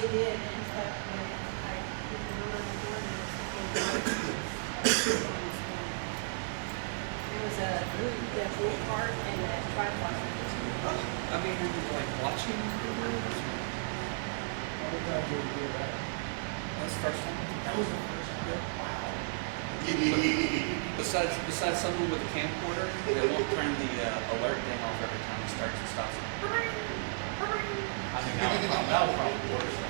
It did, and it's like, you know, like, it was a the bull cart and a tripod. I mean, like watching the rules. That's the first one. That was the first one. Wow. Besides someone with a camcorder, they won't turn the alert thing off every time it starts and stops. I think that was probably worse though.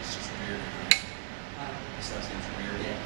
It's just weird. This stuff seems weird. Yeah.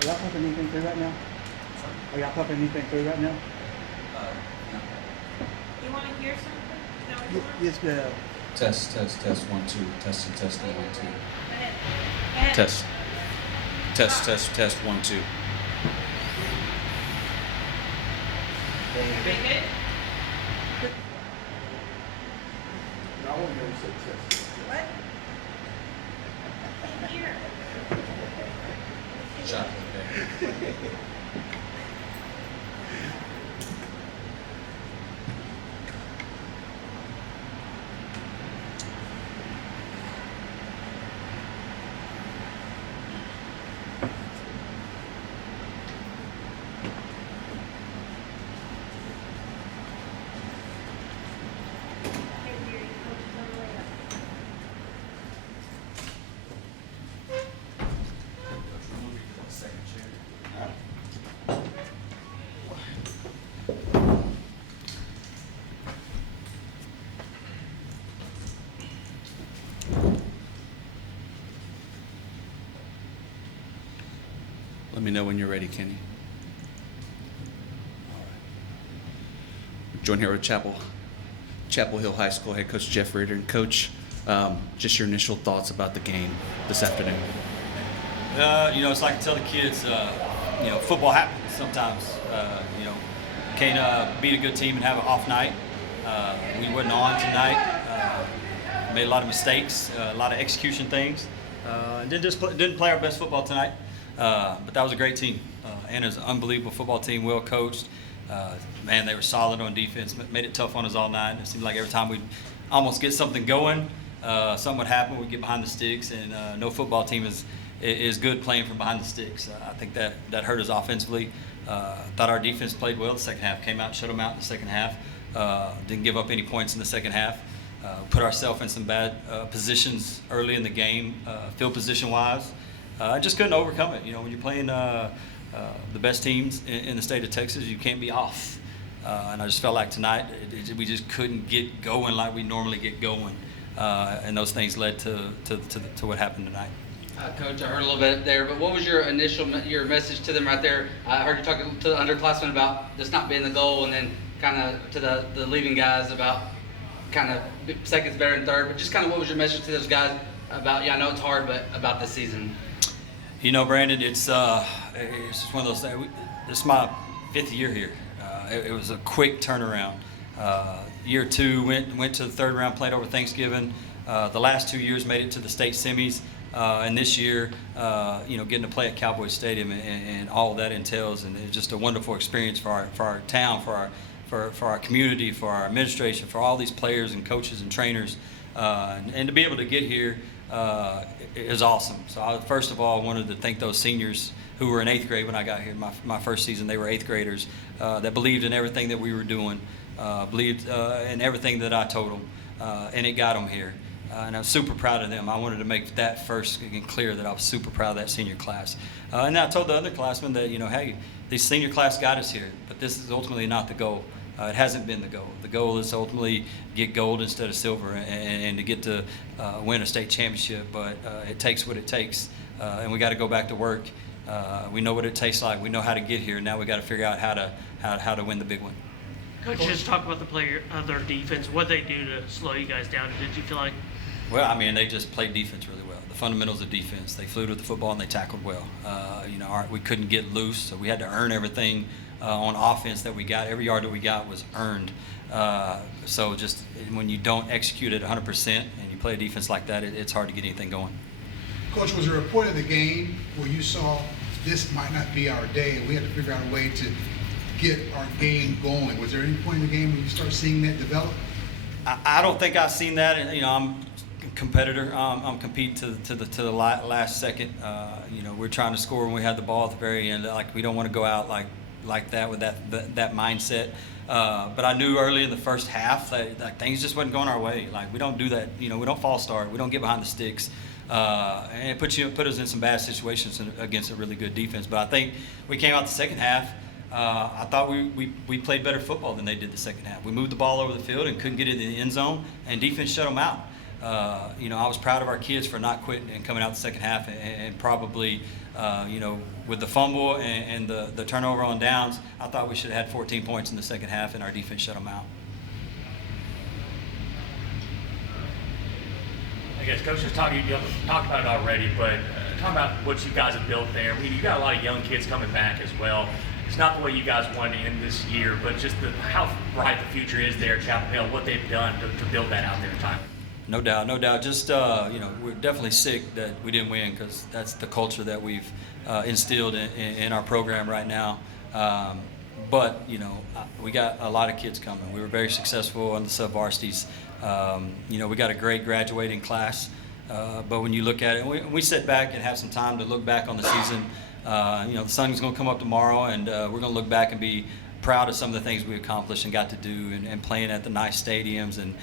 Are y'all pumping anything through right now? Are y'all pumping anything through right now? No. You wanna hear something? Is that what you want? Yes, Test, 1, 2. Testing, 1, 2. Go ahead. Go ahead. Test, 1, 2. Everybody good? I want to hear you say test. What? In here. Shot. Okay. Second chair. Let me know when you're ready, Kenny. Joined here with Chapel Hill High School head coach Jeff Reardon. And Coach, just your initial thoughts about the game this afternoon. It's like I tell the kids, football happens sometimes. Can't beat a good team and have an off night. We wasn't on tonight. Made a lot of mistakes, a lot of execution things. And didn't play our best football tonight. But that was a great team. Anna's an unbelievable football team, well coached. Man, they were solid on defense. Made it tough on us all night. It seemed like every time we'd almost get something going, something would happen. We'd get behind the sticks, and no football team is good playing from behind the sticks. I think that hurt us offensively. Thought our defense played well the second half. Came out, shut them out in the second half. Didn't give up any points in the second half. Put ourselves in some bad positions early in the game, field position-wise. Just couldn't overcome it. When you're playing the best teams in the state of Texas, you can't be off. And I just felt like tonight we just couldn't get going like we normally get going. and those things led to what happened tonight. Coach, I heard a little bit there, but what was your your message to them right there? I heard you talking to the underclassmen about this not being the goal, and then kind of to the leaving guys about kind of second's better than third, but just kind of what was your message to those guys about, I know it's hard, but about this season? You know, Brandon, it's just one of those things. This is my 5th year here. It was a quick turnaround. Year 2 went to the 3rd round, played over Thanksgiving. The last 2 years made it to the state semis, and this year, getting to play at Cowboy Stadium and all that entails, and it's just a wonderful experience for our town, for our community, for our administration, for all these players and coaches and trainers, and to be able to get here is awesome. So I, first of all, wanted to thank those seniors who were in 8th grade when I got here. My first season, they were 8th graders that believed in everything that we were doing, believed in everything that I told them, and it got them here. And I'm super proud of them. I wanted to make that first again clear that I was super proud of that senior class. And I told the other classmen that, hey, this senior class got us here, but this is ultimately not the goal. It hasn't been the goal. The goal is to ultimately get gold instead of silver and to get to win a state championship, but it takes what it takes, and we got to go back to work. We know what it tastes like. We know how to get here. Now we got to figure out how to win the big one. Coach, just talk about their defense, what they do to slow you guys down. Did you feel like? Well, I mean, they just played defense really well. The fundamentals of defense. They flew to the football and they tackled well. We couldn't get loose, so we had to earn everything on offense that we got. Every yard that we got was earned. So just when you don't execute it 100% and you play a defense like that, it's hard to get anything going. Coach, was there a point of the game where you saw this might not be our day and we had to figure out a way to get our game going? Was there any point in the game when you start seeing that develop? I don't think I've seen that. I'm a competitor. I'm competing to the last second. We're trying to score when we had the ball at the very end. Like, we don't want to go out like that with that mindset. But I knew early in the first half that things just wasn't going our way. Like, we don't do that. We don't false start. We don't get behind the sticks. And it put us in some bad situations against a really good defense. But I think we came out the second half. I thought we played better football than they did the second half. We with the ball over the field and couldn't get it in the end zone, and defense shut them out. I was proud of our kids for not quitting and coming out the second half, and probably, with the fumble and the turnover on downs, I thought we should have had 14 points in the second half, and our defense shut them out. I guess Coach just talked about it already, but talking about what you guys have built there. You got a lot of young kids coming back as well. It's not the way you guys wanted to end this year, but just how bright the future is there at Chapel Hill, what they've done to build that out there, Tyler. No doubt. Just, we're definitely sick that we didn't win, because that's the culture that we've instilled in our program right now. But we got a lot of kids coming. We were very successful on the sub-varsities. We got a great graduating class. But when you look at it, we sit back and have some time to look back on the season. The sun's going to come up tomorrow, and we're going to look back and be proud of some of the things we accomplished and got to do, and playing at the nice stadiums, and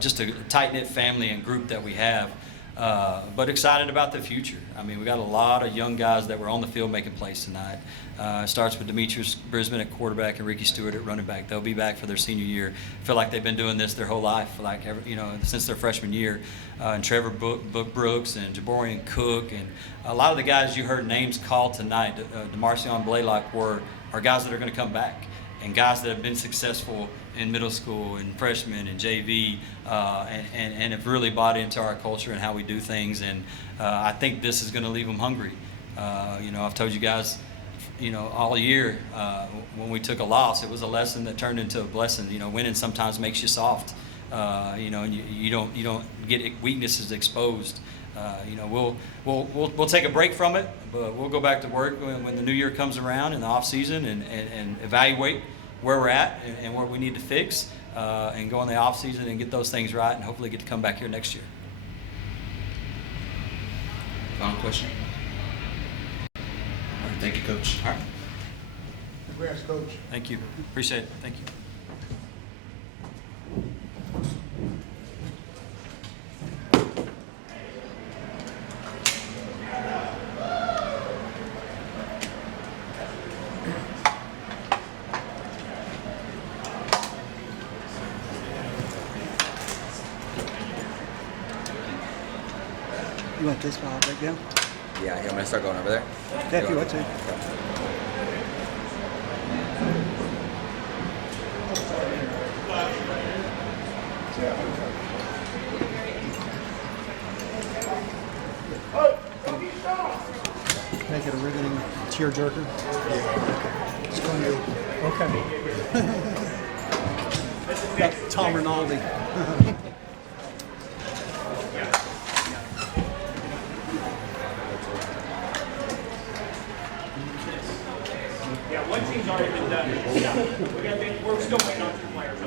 just a tight-knit family and group that we have. But excited about the future. I mean, we got a lot of young guys that were on the field making plays tonight. It starts with Demetrius Brisbane at quarterback and Ricky Stewart at running back. They'll be back for their senior year. Feel like they've been doing this their whole life, since their freshman year. And Trevor Brooks and Jaborian Cook, and a lot of the guys you heard names called tonight, DeMarcion Blaylock, are guys that are going to come back, and guys that have been successful in middle school and freshmen and JV, and have really bought into our culture and how we do things. And I think this is going to leave them hungry. I've told you guys, all year, when we took a loss, it was a lesson that turned into a blessing. Winning sometimes makes you soft. And you don't get weaknesses exposed. We'll take a break from it, but we'll go back to work when the new year comes around in the off season, and evaluate where we're at and what we need to fix, and go in the off season and get those things right, and hopefully get to come back here next year. Final question. All right, thank you, Coach. All right. Congrats, Coach. Thank you. Appreciate it. Thank you. You want this file right down? Yeah, you want me to start going over there? Yeah, if you want to. Make it a riveting tearjerker. Yeah. It's going to. Okay. That's Tom Rinaldi. Yeah, one team's already been done. Yeah, we're still waiting on 2 players.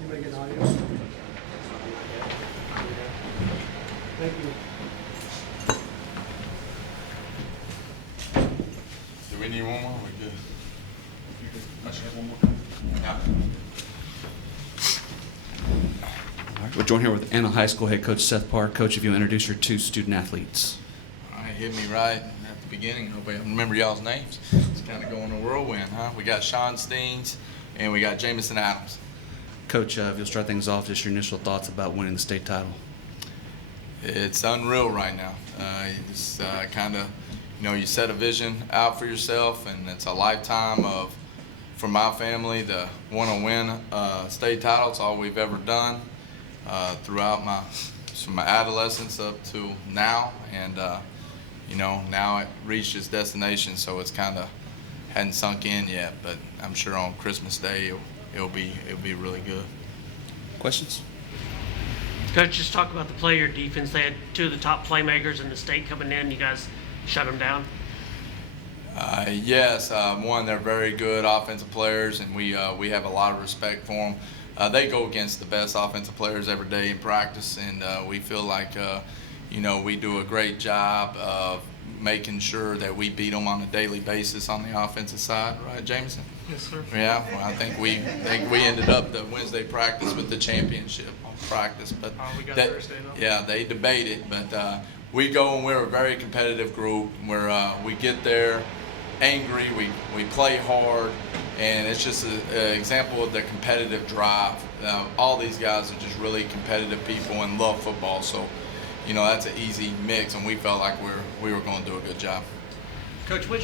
Anybody get audio? Thank you. Do we need one more? We good. I should have one more. Yeah. All right, we're joined here with Anna High School head coach Seth Parr. Coach, if you'll introduce your 2 student athletes. All right, hit me right at the beginning. Hope I remember y'all's names. It's kind of going a whirlwind, huh? We got Sean Steens and we got Jamison Adams. Coach, if you'll start things off, just your initial thoughts about winning the state title. It's unreal right now. It's kind of, you set a vision out for yourself, and it's a lifetime of, for my family, to want to win state title. It's all we've ever done throughout from my adolescence up to now, and now it reached its destination. So it's kind of hadn't sunk in yet, but I'm sure on Christmas Day it'll be really good. Questions? Coach, just talk about the player defense. They had 2 of the top playmakers in the state coming in. You guys shut them down. Yes, one, they're very good offensive players, and we have a lot of respect for them. They go against the best offensive players every day in practice, and we feel like we do a great job of making sure that we beat them on a daily basis on the offensive side, right, Jameson? Yes, sir. Yeah, well, I think we ended up the Wednesday practice with the championship practice, but We got that- Thursday, though. yeah, they debate it, but we go and we're a very competitive group. We get there angry, we play hard, and it's just an example of the competitive drive. All these guys are just really competitive people and love football, so that's an easy mix, and we felt like we were going to do a good job. Coach, what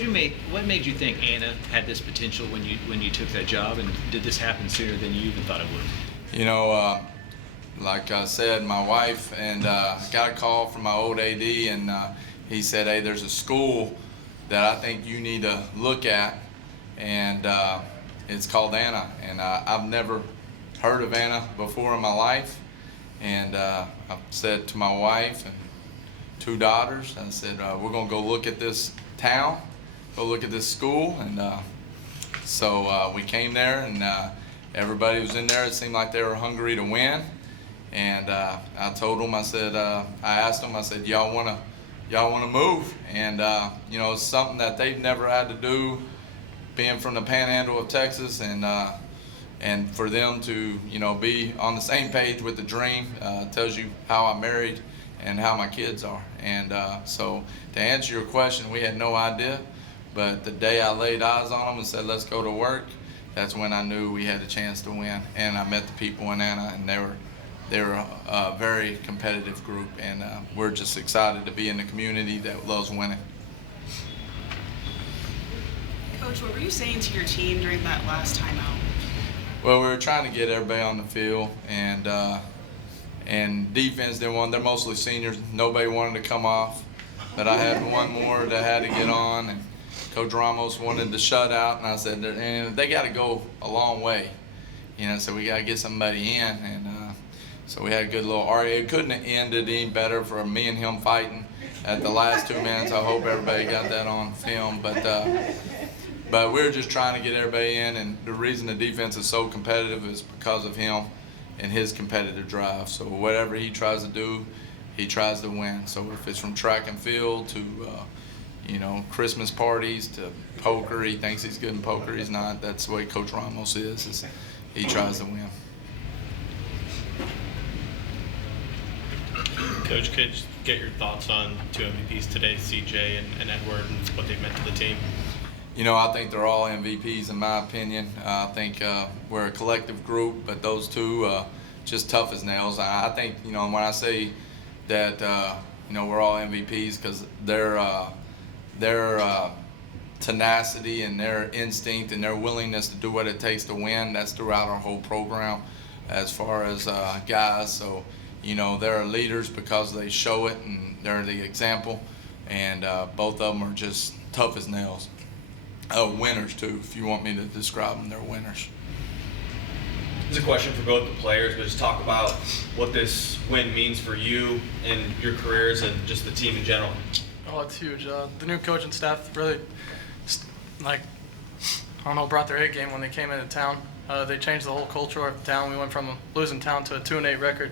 made you think Anna had this potential when you took that job, and did this happen sooner than you even thought it would? Like I said, my wife and got a call from my old AD, and he said, "Hey, there's a school that I think you need to look at, and it's called Anna." And I've never heard of Anna before in my life, and I said to my wife and 2 daughters, I said, "We're gonna go look at this town, go look at this school," and so we came there, and everybody was in there. It seemed like they were hungry to win. And I told them, I asked them, I said, y'all want to move? And it's something that they've never had to do, being from the Panhandle of Texas, and for them to be on the same page with the dream tells you how I'm married and how my kids are. And so to answer your question, we had no idea, but the day I laid eyes on them and said, let's go to work, that's when I knew we had a chance to win. And I met the people in Anna, and they were a very competitive group, and we're just excited to be in the community that loves winning. Coach, what were you saying to your team during that last timeout? Well, we were trying to get everybody on the field, and defense didn't want. They're mostly seniors. Nobody wanted to come off, but I had one more that had to get on, and Coach Ramos wanted to shut out, and I said, and they got to go a long way, so we got to get somebody in, and so we had a good little argument. It couldn't have ended any better for me and him fighting at the last 2 minutes. I hope everybody got that on film, but we were just trying to get everybody in, and the reason the defense is so competitive is because of him and his competitive drive. So whatever he tries to do, he tries to win. So if it's from track and field to Christmas parties to poker, he thinks he's good in poker. He's not. That's the way Coach Ramos is he tries to win. Coach, could you get your thoughts on 2 MVPs today, CJ and Edward, and what they've meant to the team? I think they're all MVPs in my opinion. I think we're a collective group, but those two just tough as nails. I think when I say that we're all MVPs because their tenacity and their instinct and their willingness to do what it takes to win, that's throughout our whole program as far as guys. So they're leaders because they show it and they're the example, and both of them are just tough as nails. Winners too, if you want me to describe them, they're winners. It's a question for both the players, but just talk about what this win means for you and your careers and just the team in general. Oh, it's huge. The new coaching staff really, brought their A game when they came into town. They changed the whole culture of the town. We went from a losing town to a 2-8 record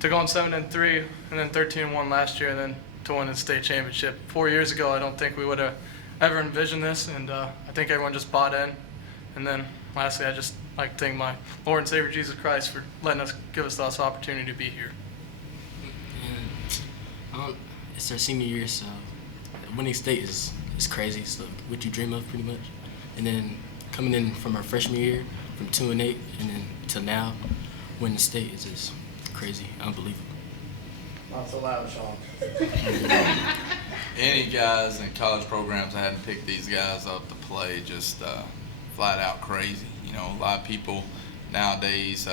to going 7-3 and then 13-1 last year, and then to win the state championship. 4 years ago, I don't think we would have ever envisioned this, and I think everyone just bought in. And then lastly, I just like to thank my Lord and Savior Jesus Christ for give us this opportunity to be here. It's our senior year, so winning state is crazy. It's what you dream of pretty much. And then coming in from our freshman year, from 2-8, and then to now, winning state is just crazy, unbelievable. Not so loud, Sean. Any guys in college programs, I hadn't picked these guys up to play just flat out crazy. A lot of people nowadays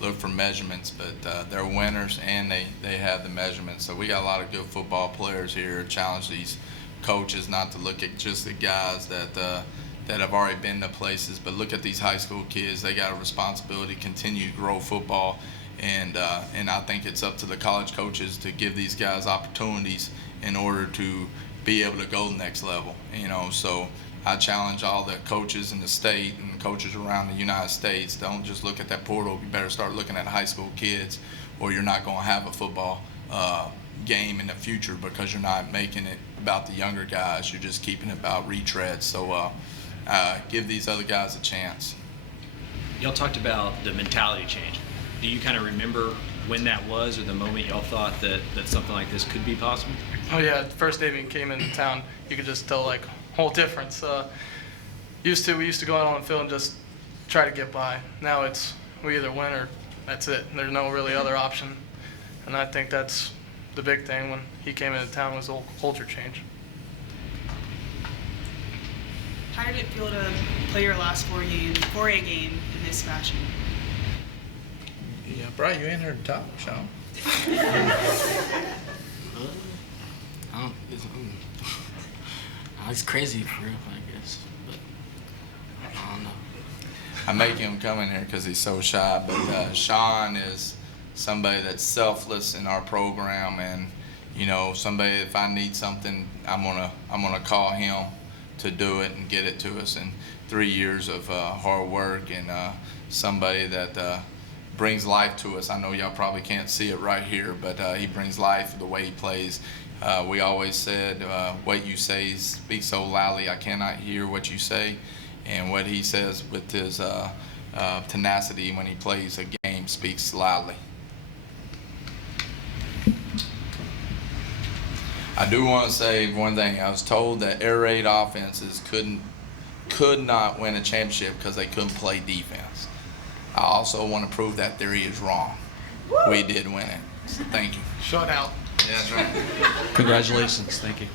look for measurements, but they're winners and they have the measurements. So we got a lot of good football players here. Challenge these coaches not to look at just the guys that have already been to places, but look at these high school kids. They got a responsibility to continue to grow football. And I think it's up to the college coaches to give these guys opportunities in order to be able to go the next level. So I challenge all the coaches in the state and coaches around the United States, don't just look at that portal. You better start looking at high school kids, or you're not going to have a football game in the future because you're not making it about the younger guys. You're just keeping it about retreads. So give these other guys a chance. Y'all talked about the mentality change. Do you kind of remember when that was, or the moment y'all thought that something like this could be possible? Oh yeah, the first day we came into town, you could just tell whole difference. We used to go out on the field and just try to get by. Now we either win or that's it. There's no really other option, and I think that's the big thing when he came into town was the whole culture change. How did it feel to play your last 4A game in this fashion? Yeah, bro, you ain't heard the talk, Sean. It's crazy for real, I guess, but I don't know. I make him come in here because he's so shy, but Sean is somebody that's selfless in our program, and somebody, if I need something, I'm gonna call him to do it and get it to us. And 3 years of hard work, and somebody that brings life to us. I know y'all probably can't see it right here, but he brings life the way he plays. We always said, what you say speaks so loudly, I cannot hear what you say. And what he says with his tenacity when he plays a game speaks loudly. I do want to say one thing. I was told that air raid offenses could not win a championship because they couldn't play defense. I also want to prove that theory is wrong. We did win it. So thank you. Shut out. Yeah, that's right. Congratulations. Thank you.